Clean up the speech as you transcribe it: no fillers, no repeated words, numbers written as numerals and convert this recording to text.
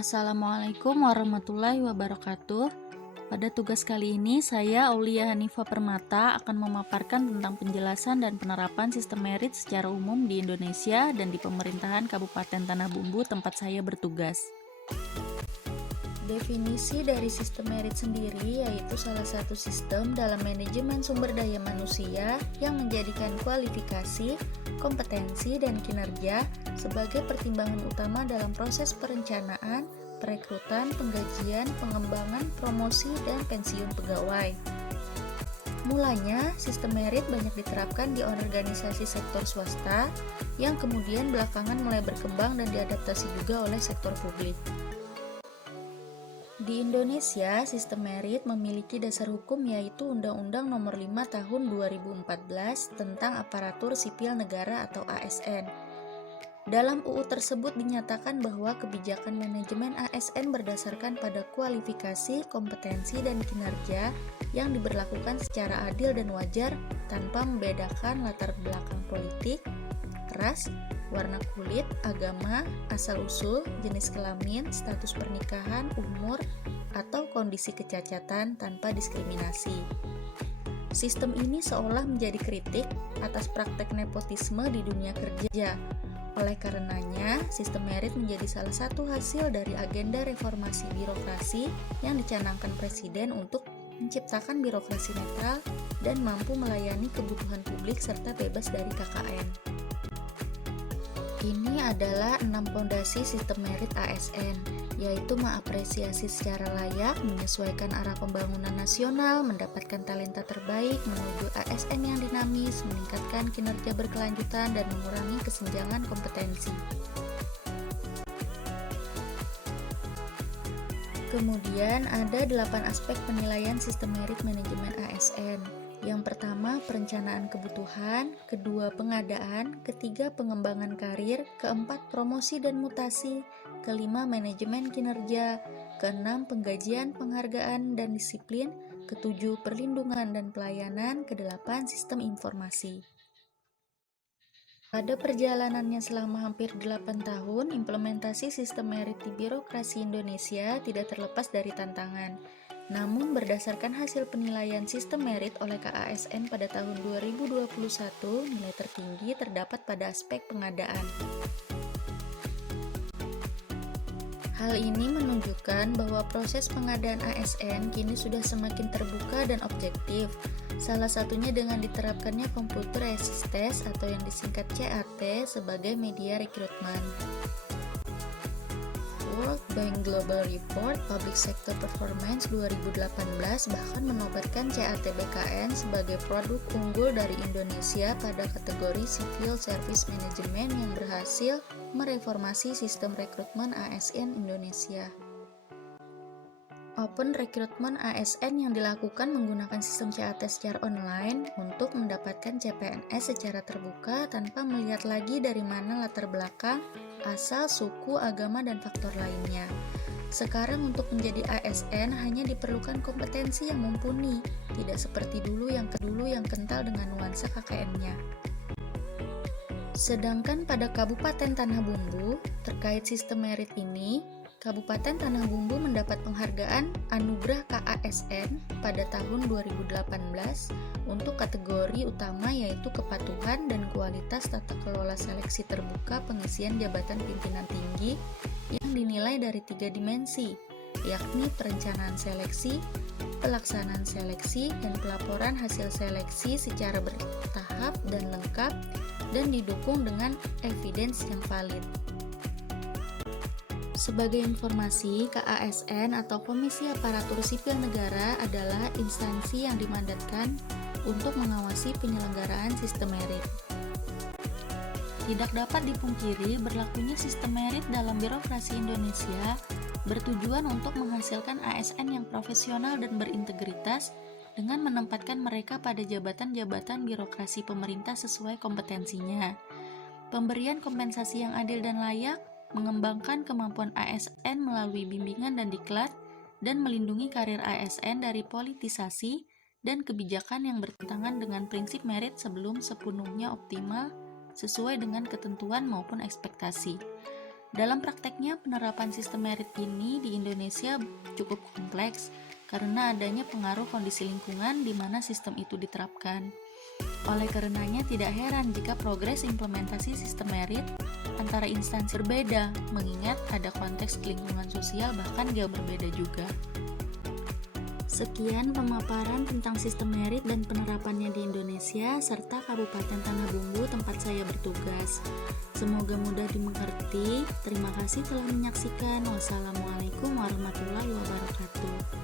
Assalamualaikum warahmatullahi wabarakatuh. Pada tugas kali ini, saya Aulia Hanifah Permata akan memaparkan tentang penjelasan dan penerapan sistem merit secara umum di Indonesia dan di pemerintahan Kabupaten Tanah Bumbu tempat saya bertugas. Definisi dari sistem merit sendiri yaitu salah satu sistem dalam manajemen sumber daya manusia yang menjadikan kualifikasi, kompetensi, dan kinerja sebagai pertimbangan utama dalam proses perencanaan, perekrutan, penggajian, pengembangan, promosi, dan pensiun pegawai. Mulanya, sistem merit banyak diterapkan di organisasi sektor swasta yang kemudian belakangan mulai berkembang dan diadaptasi juga oleh sektor publik. Di Indonesia, sistem merit memiliki dasar hukum yaitu Undang-Undang Nomor 5 Tahun 2014 tentang Aparatur Sipil Negara atau ASN. Dalam UU tersebut dinyatakan bahwa kebijakan manajemen ASN berdasarkan pada kualifikasi, kompetensi, dan kinerja yang diberlakukan secara adil dan wajar tanpa membedakan latar belakang politik, ras, warna kulit, agama, asal-usul, jenis kelamin, status pernikahan, umur, atau kondisi kecacatan tanpa diskriminasi. Sistem ini seolah menjadi kritik atas praktek nepotisme di dunia kerja. Oleh karenanya, sistem merit menjadi salah satu hasil dari agenda reformasi birokrasi yang dicanangkan Presiden untuk menciptakan birokrasi netral dan mampu melayani kebutuhan publik serta bebas dari KKN. Ini adalah 6 fondasi sistem merit ASN, yaitu mengapresiasi secara layak, menyesuaikan arah pembangunan nasional, mendapatkan talenta terbaik, menuju ASN yang dinamis, meningkatkan kinerja berkelanjutan, dan mengurangi kesenjangan kompetensi. Kemudian ada 8 aspek penilaian sistem merit manajemen ASN. Yang pertama, perencanaan kebutuhan, kedua, pengadaan, ketiga, pengembangan karir, keempat, promosi dan mutasi, kelima, manajemen kinerja, keenam, penggajian, penghargaan dan disiplin, ketujuh, perlindungan dan pelayanan, kedelapan, sistem informasi. Pada perjalanannya selama hampir 8 tahun, implementasi sistem merit di birokrasi Indonesia tidak terlepas dari tantangan. Namun, berdasarkan hasil penilaian sistem merit oleh KASN pada tahun 2021, nilai tertinggi terdapat pada aspek pengadaan. Hal ini menunjukkan bahwa proses pengadaan ASN kini sudah semakin terbuka dan objektif, salah satunya dengan diterapkannya Computer Assisted Test atau yang disingkat CAT sebagai media rekrutmen. World Bank Global Report Public Sector Performance 2018 bahkan menobatkan CAT BKN sebagai produk unggul dari Indonesia pada kategori Civil Service Management yang berhasil mereformasi sistem rekrutmen ASN Indonesia. Open Recruitment ASN yang dilakukan menggunakan sistem CAT secara online untuk mendapatkan CPNS secara terbuka tanpa melihat lagi dari mana latar belakang, asal, suku, agama, dan faktor lainnya. Sekarang untuk menjadi ASN hanya diperlukan kompetensi yang mumpuni, tidak seperti dulu yang kental dengan nuansa KKN-nya. Sedangkan pada Kabupaten Tanah Bumbu, terkait sistem merit ini, Kabupaten Tanah Bumbu mendapat penghargaan Anugerah KASN pada tahun 2018 untuk kategori utama yaitu kepatuhan dan kualitas tata kelola seleksi terbuka pengisian jabatan pimpinan tinggi yang dinilai dari 3 dimensi, yakni perencanaan seleksi, pelaksanaan seleksi, dan pelaporan hasil seleksi secara bertahap dan lengkap dan didukung dengan evidence yang valid. Sebagai informasi, KASN atau Komisi Aparatur Sipil Negara adalah instansi yang dimandatkan untuk mengawasi penyelenggaraan sistem merit. Tidak dapat dipungkiri berlakunya sistem merit dalam birokrasi Indonesia bertujuan untuk menghasilkan ASN yang profesional dan berintegritas dengan menempatkan mereka pada jabatan-jabatan birokrasi pemerintah sesuai kompetensinya. Pemberian kompensasi yang adil dan layak, mengembangkan kemampuan ASN melalui bimbingan dan diklat, dan melindungi karir ASN dari politisasi dan kebijakan yang bertentangan dengan prinsip merit sebelum sepenuhnya optimal sesuai dengan ketentuan maupun ekspektasi. Dalam prakteknya, penerapan sistem merit ini di Indonesia cukup kompleks karena adanya pengaruh kondisi lingkungan di mana sistem itu diterapkan. Oleh karenanya, tidak heran jika progres implementasi sistem merit antara instansi berbeda, mengingat ada konteks lingkungan sosial bahkan jauh berbeda juga. Sekian pemaparan tentang sistem merit dan penerapannya di Indonesia serta Kabupaten Tanah Bumbu tempat saya bertugas. Semoga mudah dimengerti. Terima kasih telah menyaksikan. Wassalamualaikum warahmatullahi wabarakatuh.